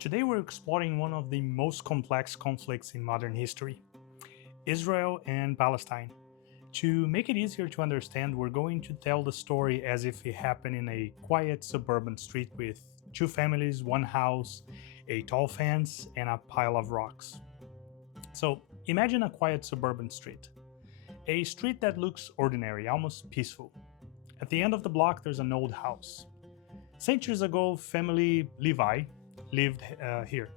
Today we're exploring one of the most complex conflicts in modern history, Israel and Palestine. To make it easier to understand, we're going to tell the story as if it happened in a quiet suburban street with two families, one house, a tall fence, and a pile of rocks. So imagine a quiet suburban street. A street that looks ordinary, almost peaceful. At the end of the block, there's an old house. Centuries ago, family Levi lived here.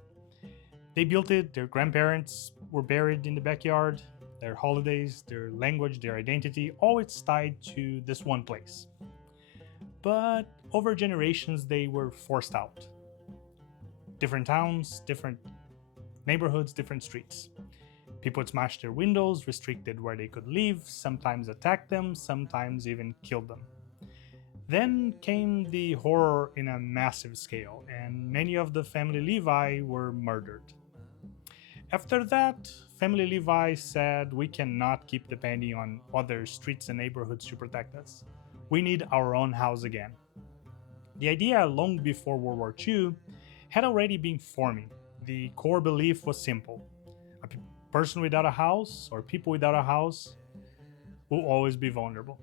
They built it, their grandparents were buried in the backyard, their holidays, their language, their identity, always tied to this one place. But over generations, they were forced out. Different towns, different neighborhoods, different streets. People would smash their windows, restricted where they could live, sometimes attacked them, sometimes even killed them. Then came the horror in a massive scale, and many of the family Levi were murdered. After that, family Levi said, "We cannot keep depending on other streets and neighborhoods to protect us. We need our own house again." The idea, long before World War II, had already been forming. The core belief was simple: a person without a house, or people without a house, will always be vulnerable.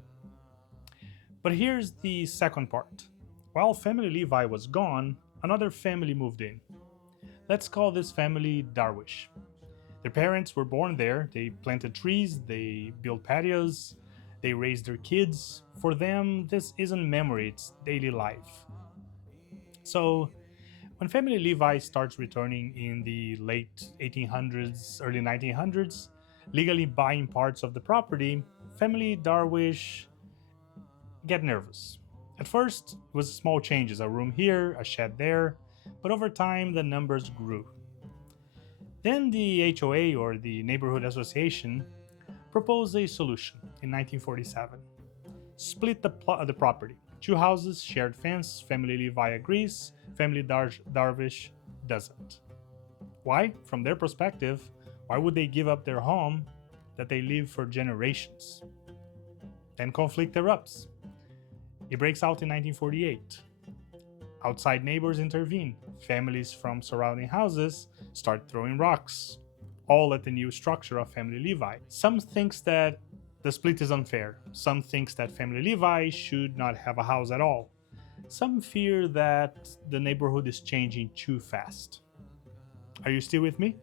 But here's the second part. While family Levi was gone, another family moved in. Let's call this family Darwish. Their parents were born there, they planted trees, they built patios, they raised their kids. For them, this isn't memory, it's daily life. So, when family Levi starts returning in the late 1800s, early 1900s, legally buying parts of the property, family Darwish get nervous. At first, it was small changes, a room here, a shed there, but over time the numbers grew. Then the HOA, or the Neighborhood Association, proposed a solution in 1947. Split the property. Two houses, shared fence, family Levi agrees, family Darwish doesn't. Why? From their perspective, why would they give up their home that they lived for generations? Then conflict erupts. It breaks out in 1948. Outside neighbors intervene. Families from surrounding houses start throwing rocks, all at the new structure of family Levi. Some thinks that the split is unfair. Some thinks that family Levi should not have a house at all. Some fear that the neighborhood is changing too fast. Are you still with me?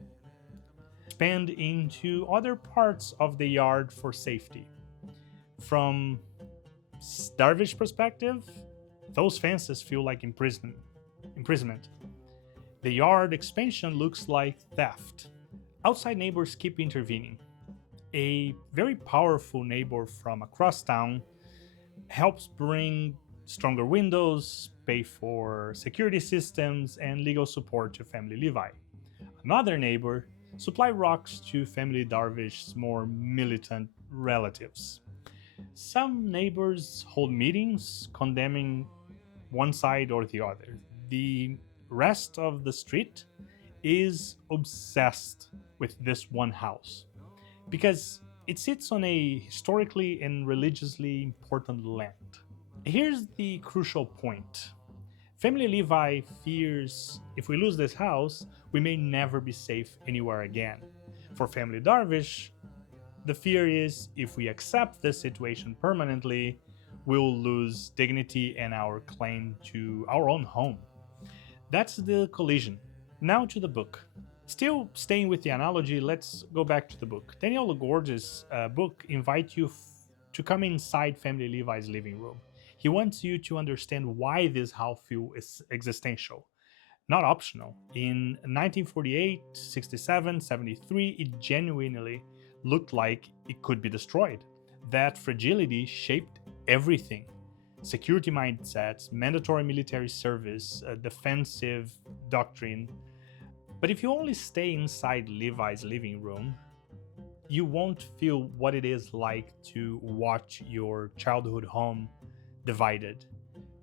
Expand into other parts of the yard for safety. From Darwish perspective, those fences feel like imprisonment. The yard expansion looks like theft. Outside neighbors keep intervening. A very powerful neighbor from across town helps bring stronger windows, pay for security systems, and legal support to family Levi. Another neighbor supplies rocks to family Darwish's more militant relatives. Some neighbors hold meetings condemning one side or the other. The rest of the street is obsessed with this one house because it sits on a historically and religiously important land. Here's the crucial point. Family Levi fears if we lose this house, we may never be safe anywhere again. For family Darwish, the fear is if we accept this situation permanently, we'll lose dignity and our claim to our own home. That's the collision. Now to the book. Still staying with the analogy, let's go back to the book. Daniel Gordis' book invites you to come inside family Levi's living room. He wants you to understand why this house feels existential, not optional. In 1948, 67, 73, it genuinely looked like it could be destroyed. That fragility shaped everything. Security mindsets, mandatory military service, defensive doctrine. But if you only stay inside Levi's living room, you won't feel what it is like to watch your childhood home divided,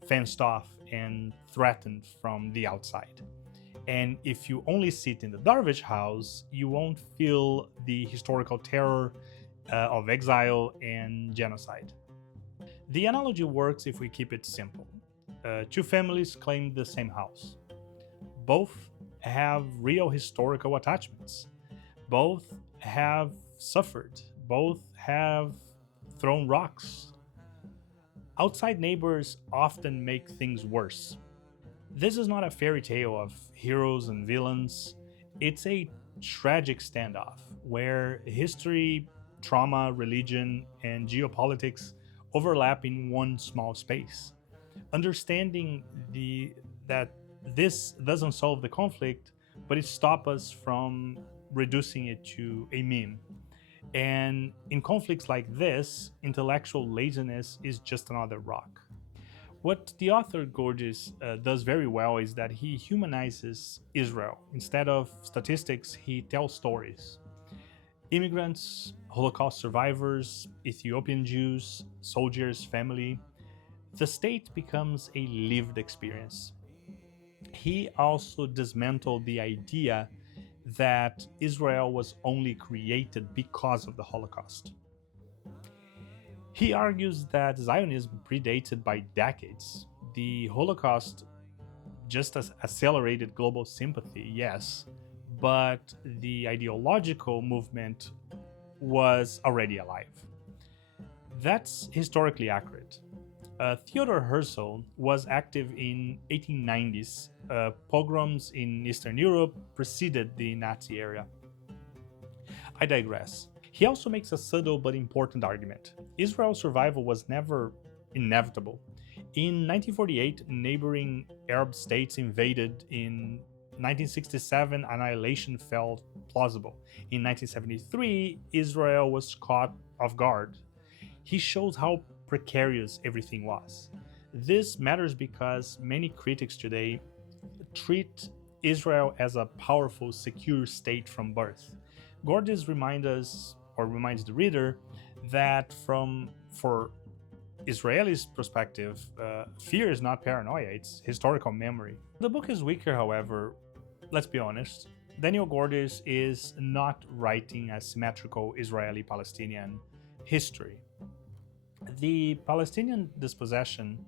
fenced off, and threatened from the outside. And if you only sit in the Darwish house, you won't feel the historical terror of exile and genocide. The analogy works if we keep it simple. Two families claim the same house. Both have real historical attachments. Both have suffered. Both have thrown rocks. Outside neighbors often make things worse. This is not a fairy tale of heroes and villains. It's a tragic standoff where history, trauma, religion, and geopolitics overlap in one small space. Understanding that this doesn't solve the conflict, but it stops us from reducing it to a meme. And in conflicts like this, intellectual laziness is just another rock. What the author Gordis does very well is that he humanizes Israel. Instead of statistics, he tells stories. Immigrants, Holocaust survivors, Ethiopian Jews, soldiers, family. The state becomes a lived experience. He also dismantled the idea that Israel was only created because of the Holocaust. He argues that Zionism predated by decades. The Holocaust just accelerated global sympathy, yes, but the ideological movement was already alive. That's historically accurate. Theodor Herzl was active in 1890s. Pogroms in Eastern Europe preceded the Nazi era. I digress. He also makes a subtle but important argument. Israel's survival was never inevitable. In 1948, neighboring Arab states invaded. In 1967, annihilation felt plausible. In 1973, Israel was caught off guard. He shows how precarious everything was. This matters because many critics today treat Israel as a powerful, secure state from birth. Gordis reminds the reader that for Israelis' perspective, fear is not paranoia, it's historical memory. The book is weaker, however, let's be honest. Daniel Gordis is not writing a symmetrical Israeli-Palestinian history. The Palestinian dispossession,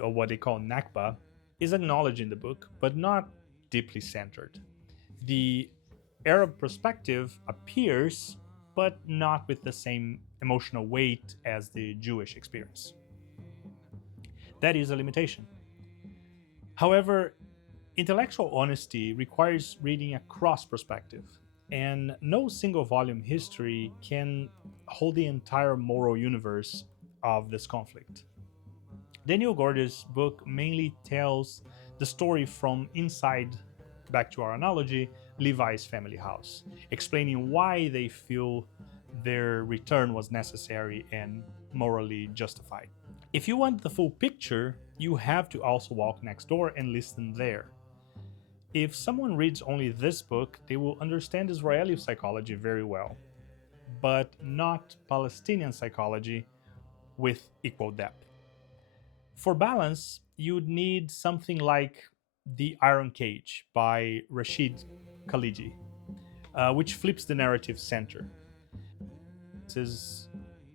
or what they call Nakba, is acknowledged in the book, but not deeply centered. The Arab perspective appears, but not with the same emotional weight as the Jewish experience. That is a limitation. However, intellectual honesty requires reading across perspective, and no single volume history can hold the entire moral universe of this conflict. Daniel Gordis' book mainly tells the story from inside, back to our analogy, Levi's family house, explaining why they feel their return was necessary and morally justified. If you want the full picture, you have to also walk next door and listen there. If someone reads only this book, they will understand Israeli psychology very well, but not Palestinian psychology with equal depth. For balance, you'd need something like The Iron Cage by Rashid Khalidi, which flips the narrative center. This is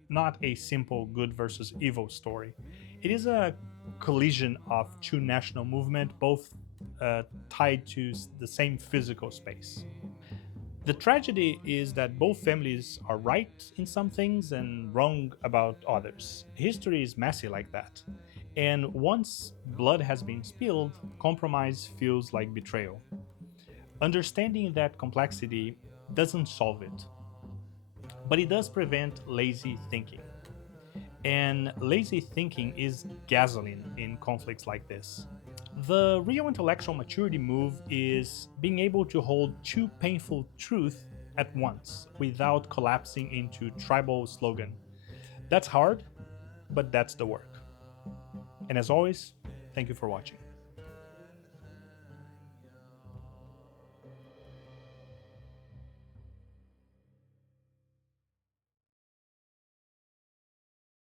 not a simple good versus evil story. It is a collision of two national movements, both tied to the same physical space. The tragedy is that both families are right in some things and wrong about others. History is messy like that. And once blood has been spilled, compromise feels like betrayal. Understanding that complexity doesn't solve it, but it does prevent lazy thinking. And lazy thinking is gasoline in conflicts like this. The real intellectual maturity move is being able to hold two painful truths at once without collapsing into tribal slogan. That's hard, but that's the work. And as always, thank you for watching.